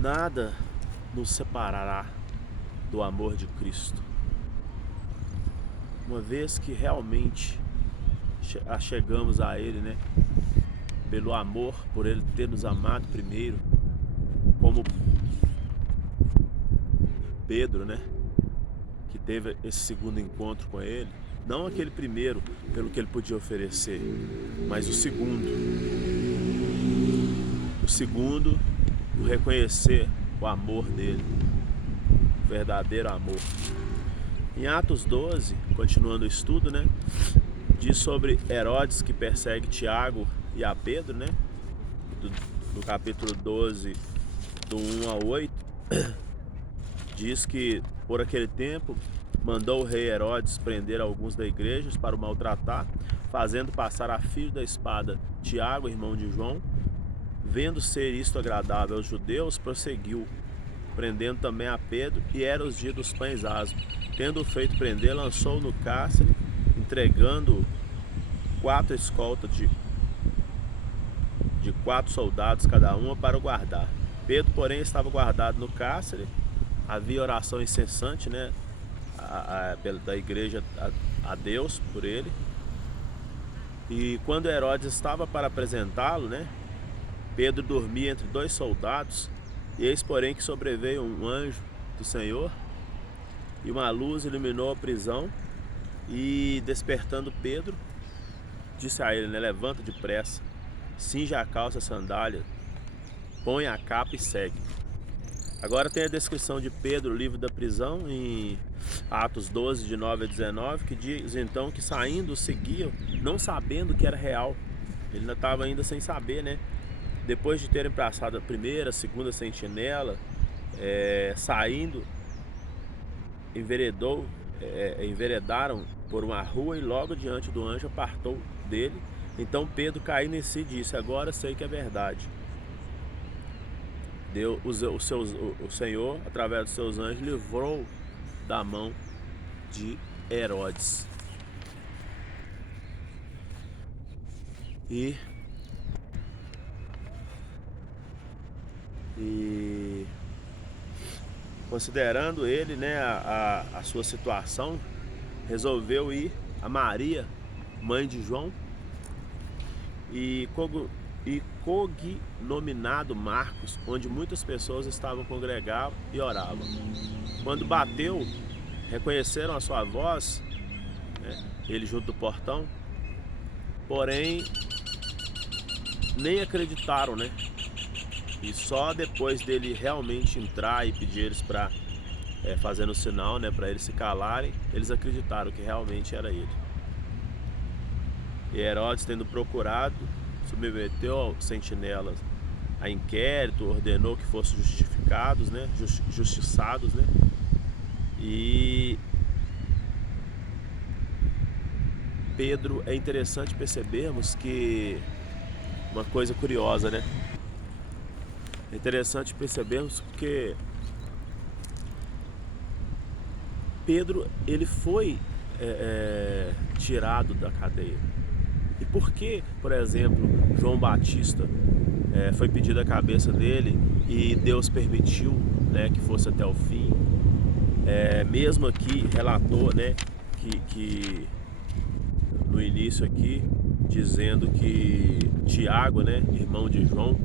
Nada nos separará do amor de Cristo. Uma vez que realmente chegamos a Ele, né? Pelo amor, por Ele ter nos amado primeiro, como Pedro, né? Que teve esse segundo encontro com Ele. Não aquele primeiro, pelo que Ele podia oferecer, mas o segundo. O segundo, o reconhecer o amor dele, o verdadeiro amor. Em Atos 12, continuando o estudo, né? Diz sobre Herodes que persegue Tiago e a Pedro, né? No capítulo 12, do 1 ao 8, diz que por aquele tempo mandou o rei Herodes prender alguns da igreja para o maltratar, fazendo passar a fio da espada Tiago, irmão de João. Vendo ser isto agradável aos judeus, prosseguiu, prendendo também a Pedro, e era os dias dos pães asmos. Tendo feito prender, lançou-o no cárcere, entregando 4 escoltas de 4 soldados cada uma para o guardar. Pedro, porém, estava guardado no cárcere. Havia oração incessante, né, da igreja a Deus por ele. E quando Herodes estava para apresentá-lo, né, Pedro dormia entre 2 soldados, e eis, porém, que sobreveio um anjo do Senhor, e uma luz iluminou a prisão, e despertando Pedro, disse a ele, né, levanta depressa, cinja a calça, a sandália, põe a capa e segue. Agora tem a descrição de Pedro, livre da prisão, em Atos 12, de 9 a 19, que diz então que saindo seguiam, não sabendo que era real. Ele ainda estava ainda sem saber, né? Depois de terem passado a primeira, a segunda sentinela, saindo, enveredaram por uma rua, e logo diante do anjo apartou dele. Então Pedro, caindo em si, disse, agora sei que é verdade. O Senhor, através dos seus anjos, livrou da mão de Herodes. E considerando ele, né, a sua situação, resolveu ir a Maria, mãe de João, e cognominado Marcos, onde muitas pessoas estavam congregadas e oravam. Quando bateu, reconheceram a sua voz, né, ele junto do portão, porém nem acreditaram, né? E só depois dele realmente entrar e pedir eles para fazendo o sinal, né, para eles se calarem, eles acreditaram que realmente era ele. E Herodes, tendo procurado, submeteu aos sentinelas a inquérito, ordenou que fossem justificados, né, justiçados, né. E Pedro, é interessante percebermos que uma coisa curiosa, né? É interessante percebermos que Pedro, ele foi tirado da cadeia. E por que, por exemplo, João Batista foi pedido a cabeça dele e Deus permitiu, né, que fosse até o fim? Mesmo aqui relatou, né, que no início aqui, dizendo que Tiago, né, irmão de João,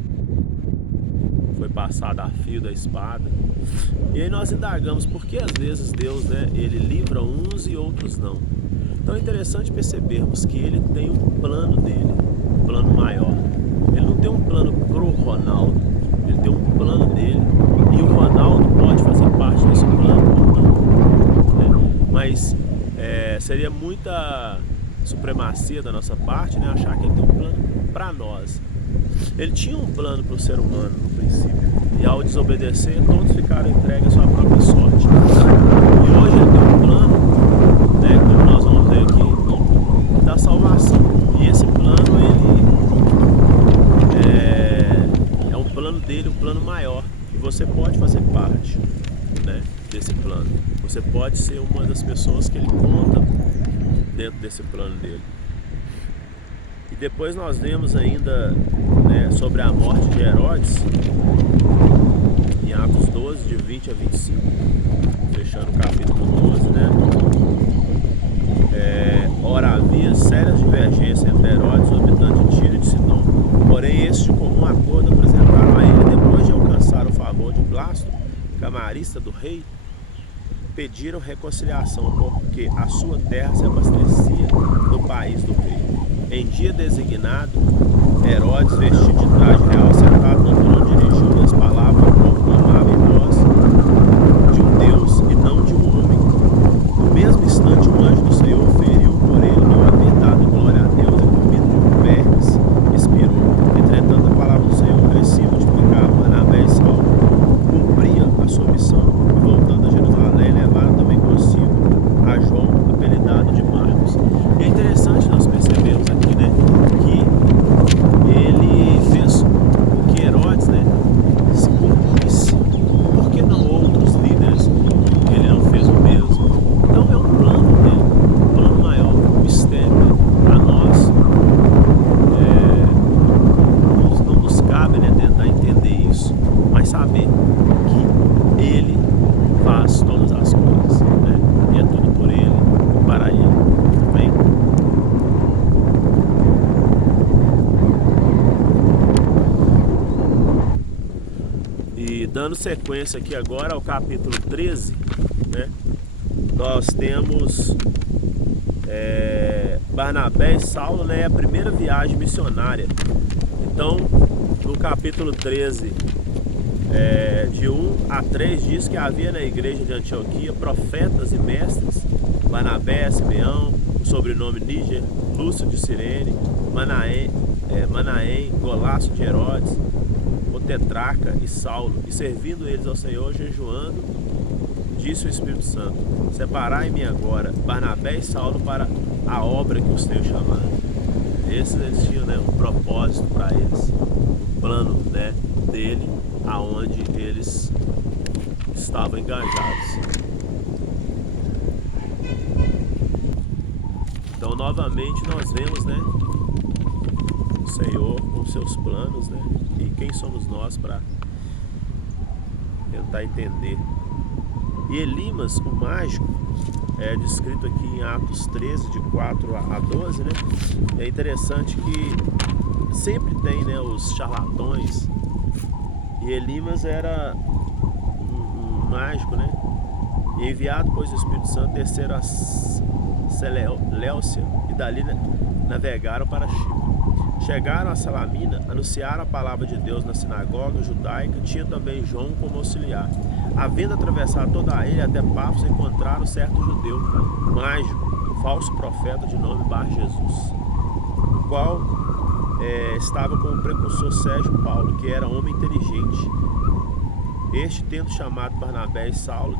foi passado a fio da espada. E aí nós indagamos por que às vezes Deus, né, ele livra uns e outros não. Então é interessante percebermos que ele tem um plano dele, um plano maior. Ele não tem um plano pro Ronaldo, ele tem um plano dele, e o Ronaldo pode fazer parte desse plano ou não, né? Mas seria muita supremacia da nossa parte, né, achar que ele tem um plano para nós. Ele tinha um plano para o ser humano no princípio, e ao desobedecer, todos ficaram entregues à sua própria sorte. E hoje ele tem um plano, né, como nós vamos ver aqui, da salvação. E esse plano, ele é um plano dele, um plano maior. E você pode fazer parte, né, desse plano. Você pode ser uma das pessoas que ele conta dentro desse plano dele. E depois nós vemos ainda, né, sobre a morte de Herodes, em 20 a 25, fechando o capítulo 12, né? Ora, havia sérias divergências entre Herodes, o habitante de Tiro e de Sidom. Porém, estes de comum acordo apresentaram a ele, depois de alcançar o favor de Blasto, camarista do rei, pediram reconciliação, porque a sua terra se abastecia do país do rei. Em dia designado, Herodes, vestido de traje real, sentado no trono, dirigiu as palavras ao povo, clamava em voz de um Deus e não de um homem. No mesmo instante, o anjo do Senhor feriu por ele, não haver dado glória a Deus, e com medo de vermes expirou. Entretanto, a palavra do Senhor crescia, multiplicava. Barnabé e Saulo cumpria a sua missão, e voltando a Jerusalém, levaram também consigo a João, apelidado de Marcos. E é interessante nós percebermos aqui, né, que ele fez o que Herodes, né, se cumprisse. Por que não outros líderes? Ele não fez o mesmo. Então é um plano dele, um plano maior, um mistério, né? A nós não nos cabe, né, tentar entender isso, mas saber que ele faz todas as coisas, né? E é tudo por ele e para ele. Amém? E dando sequência aqui agora ao capítulo 13, né? Nós temos Barnabé e Saulo, né? A primeira viagem missionária. Então, no capítulo 13, de 1 a 3, diz que havia na igreja de Antioquia profetas e mestres: Barnabé, Simeão, o sobrenome Níger, Lúcio de Cirene, Manaém, Golaço de Herodes, o tetrarca e Saulo. E servindo eles ao Senhor, jejuando, disse o Espírito Santo: separai-me agora Barnabé e Saulo para a obra que os tenho chamado. Eles tinham, né, um propósito para eles, um plano, né, dele, aonde eles estavam engajados. Então, novamente, nós vemos, né, o Senhor com seus planos, né, e quem somos nós para tentar entender. E Elimas, o mágico, é descrito aqui em Atos 13, de 4 a 12, né? É interessante que sempre tem, né, os charlatões. E Elimas era um mágico, né? E enviado, pois, o Espírito Santo, desceram a Seleucia e dali, né, navegaram para Chipre. Chegaram a Salamina, anunciaram a palavra de Deus na sinagoga judaica. Tinha também João como auxiliar. Havendo atravessado toda a ilha até Pafos, encontraram certo judeu, mágico, falso profeta de nome Bar-Jesus, o qual estava com o precursor Sérgio Paulo, que era homem inteligente. Este, tendo chamado Barnabé e Saulo,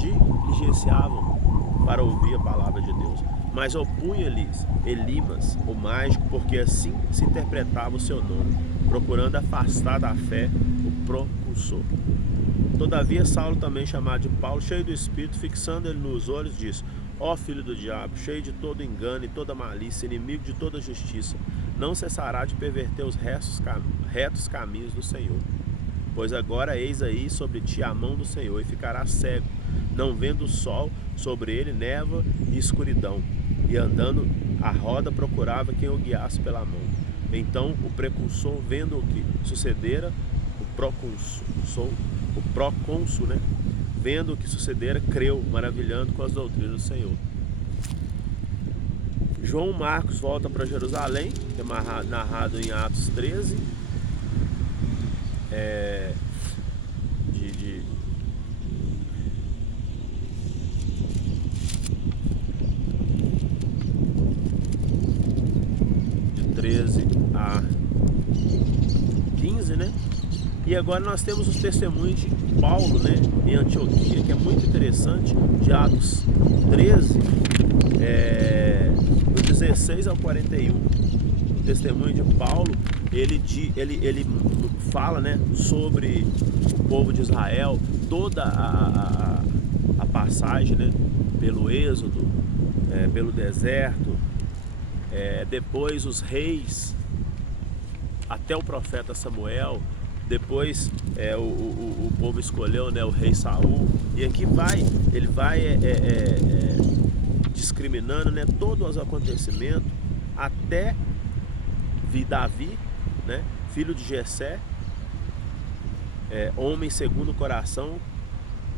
diligenciavam para ouvir a palavra de Deus. Mas opunha-lhes Elimas, o mágico, porque assim se interpretava o seu nome, procurando afastar da fé o procursor. Todavia Saulo, também chamado de Paulo, cheio do Espírito, fixando ele nos olhos, disse: ó filho do diabo, cheio de todo engano e toda malícia, inimigo de toda justiça, não cessará de perverter os retos caminhos do Senhor. Pois agora eis aí sobre ti a mão do Senhor, e ficará cego, não vendo o sol, sobre ele névoa e escuridão. E andando a roda procurava quem o guiasse pela mão. Então o precursor, vendo o que sucedera, o procônsul, né, vendo o que sucedera, creu, maravilhando com as doutrinas do Senhor. João Marcos volta para Jerusalém, que é narrado em Atos 13, de 13 a 15, né? E agora nós temos os testemunhos de Paulo, né, em Antioquia, que é muito interessante, de Atos 13, do 16 ao 41. O testemunho de Paulo, ele fala, né, sobre o povo de Israel, toda a passagem, né, pelo êxodo, pelo deserto, depois os reis, até o profeta Samuel, Depois o povo escolheu, né, o rei Saul. E aqui ele vai discriminando, né, todos os acontecimentos até vir Davi, né, filho de Jessé, homem segundo o coração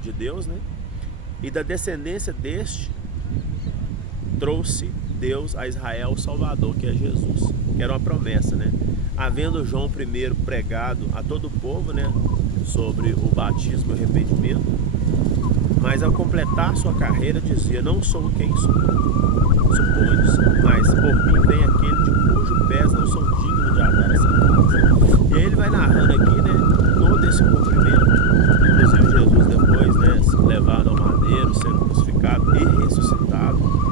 de Deus, né? E da descendência deste trouxe Deus a Israel o Salvador, que é Jesus, que era uma promessa, né? Havendo João primeiro pregado a todo o povo, né, sobre o batismo e o arrependimento, mas ao completar sua carreira dizia: não sou quem supondes, mas por mim vem aquele de cujo pés não sou digno de atar essa casa. E aí ele vai narrando aqui, né, todo esse cumprimento, inclusive Jesus depois, né, levado ao madeiro, sendo crucificado e ressuscitado.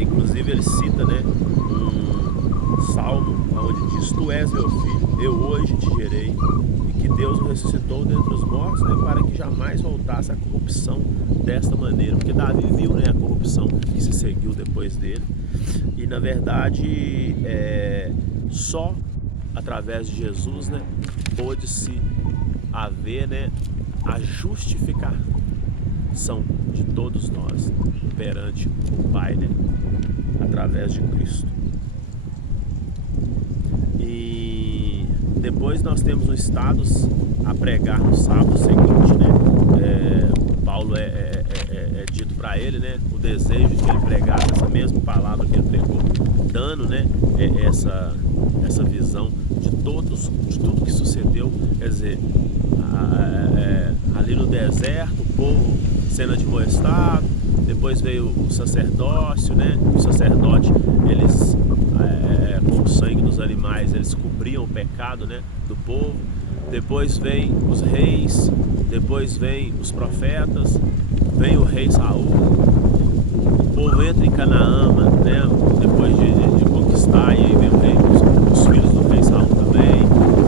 Inclusive ele cita, né, um salmo onde diz: tu és meu filho, eu hoje te gerei. E que Deus o ressuscitou dentre os mortos, né, para que jamais voltasse a corrupção desta maneira, porque Davi viu, né, a corrupção que se seguiu depois dele. E na verdade só através de Jesus, né, pôde-se haver, né, a justificação de todos nós perante o Pai, né, através de Cristo. E depois nós temos os estados a pregar no sábado seguinte, né? Paulo é dito para ele, né, o desejo de que ele pregasse essa mesma palavra que ele pregou, dando, né, essa visão de tudo que sucedeu. Quer dizer, ali no deserto, o povo sendo admoestado, depois veio o sacerdócio, né? O sacerdote, eles com o sangue dos animais, eles cobriam o pecado, né, do povo. Depois vem os reis, depois vem os profetas, vem o rei Saul. O povo entra em Canaã, né, depois de conquistar, e aí vem o rei, os filhos do rei Saul também.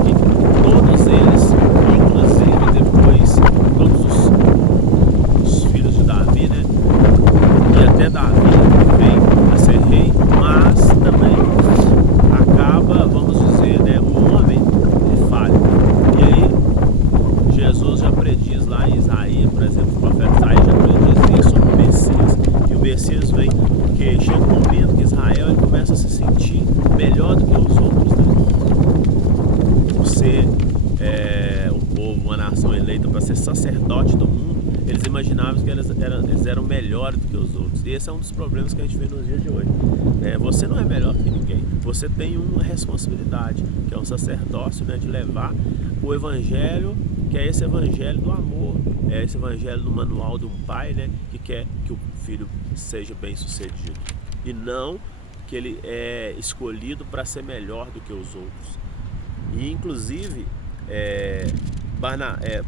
E todos eles, inclusive depois, todos os filhos de Davi, né, e até Davi vem a ser rei, mas também acaba, vamos dizer, né, o homem é falho. E aí Jesus já prediz lá em Isaías, por exemplo, o profeta Isaías já prediz isso sobre o Messias. E o Messias vem porque chega um momento que Israel ele começa a se sentir melhor do que os outros, né? Por ser um povo, uma nação eleita para ser sacerdote do mundo. Eles imaginavam que eles eram melhores do que os outros. E esse é um dos problemas que a gente vê nos dias de hoje. Você não é melhor que ninguém. Você tem uma responsabilidade, que é um sacerdócio, né, de levar o evangelho, que é esse evangelho do amor. É esse evangelho do manual de um pai, né, que quer que o filho seja bem sucedido. E não que ele é escolhido para ser melhor do que os outros. E inclusive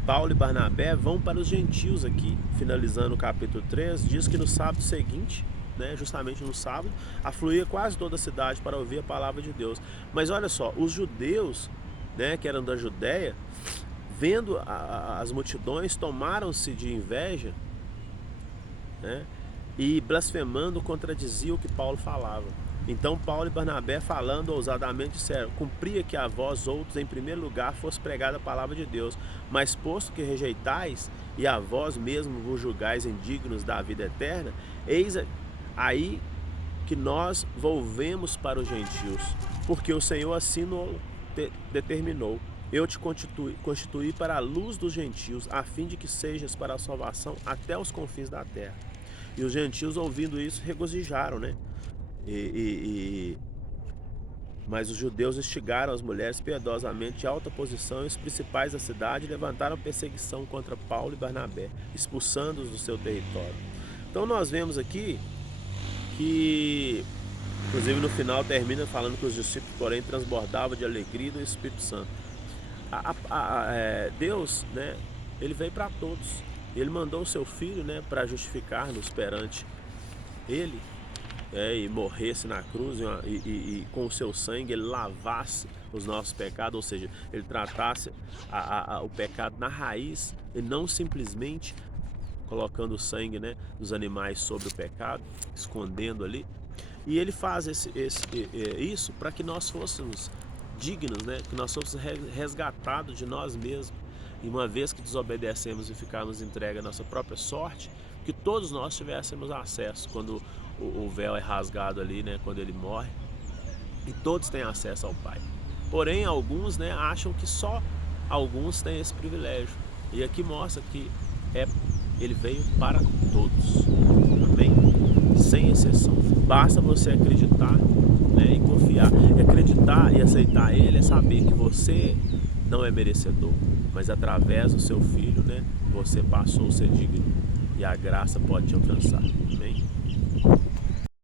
Paulo e Barnabé vão para os gentios aqui, finalizando o capítulo 3, diz que no sábado seguinte, né, justamente no sábado, afluía quase toda a cidade para ouvir a palavra de Deus. Mas olha só, os judeus, né, que eram da Judéia, vendo as multidões, tomaram-se de inveja, né, e blasfemando contradiziam o que Paulo falava. Então Paulo e Barnabé, falando ousadamente, disseram: cumpria que a vós outros em primeiro lugar fosse pregada a palavra de Deus, mas posto que rejeitais e a vós mesmo vos julgais indignos da vida eterna, eis aí que nós volvemos para os gentios, porque o Senhor assim determinou: eu te constituí para a luz dos gentios, a fim de que sejas para a salvação até os confins da terra. E os gentios, ouvindo isso, regozijaram, né? Mas os judeus instigaram as mulheres piedosamente de alta posição, e os principais da cidade levantaram perseguição contra Paulo e Barnabé, expulsando-os do seu território. Então nós vemos aqui que, inclusive no final termina falando que os discípulos, porém, transbordavam de alegria do Espírito Santo. Deus, né, ele veio para todos. Ele mandou o seu Filho, né, para justificar-nos perante ele, e morresse na cruz, e com o seu sangue ele lavasse os nossos pecados, ou seja, ele tratasse o pecado na raiz, e não simplesmente colocando o sangue, né, dos animais sobre o pecado, escondendo ali. E ele faz isso para que nós fôssemos dignos, né? Que nós somos resgatados de nós mesmos. E uma vez que desobedecemos e ficarmos entregues à nossa própria sorte, que todos nós tivéssemos acesso quando o véu é rasgado ali, né? Quando ele morre, e todos têm acesso ao Pai. Porém, alguns, né, acham que só alguns têm esse privilégio. E aqui mostra que ele veio para todos. Amém? Sem exceção. Basta você acreditar, né, e confiar. E acreditar e aceitar Ele é saber que você não é merecedor, mas através do seu Filho, né, você passou a ser digno. E a graça pode te alcançar. Amém?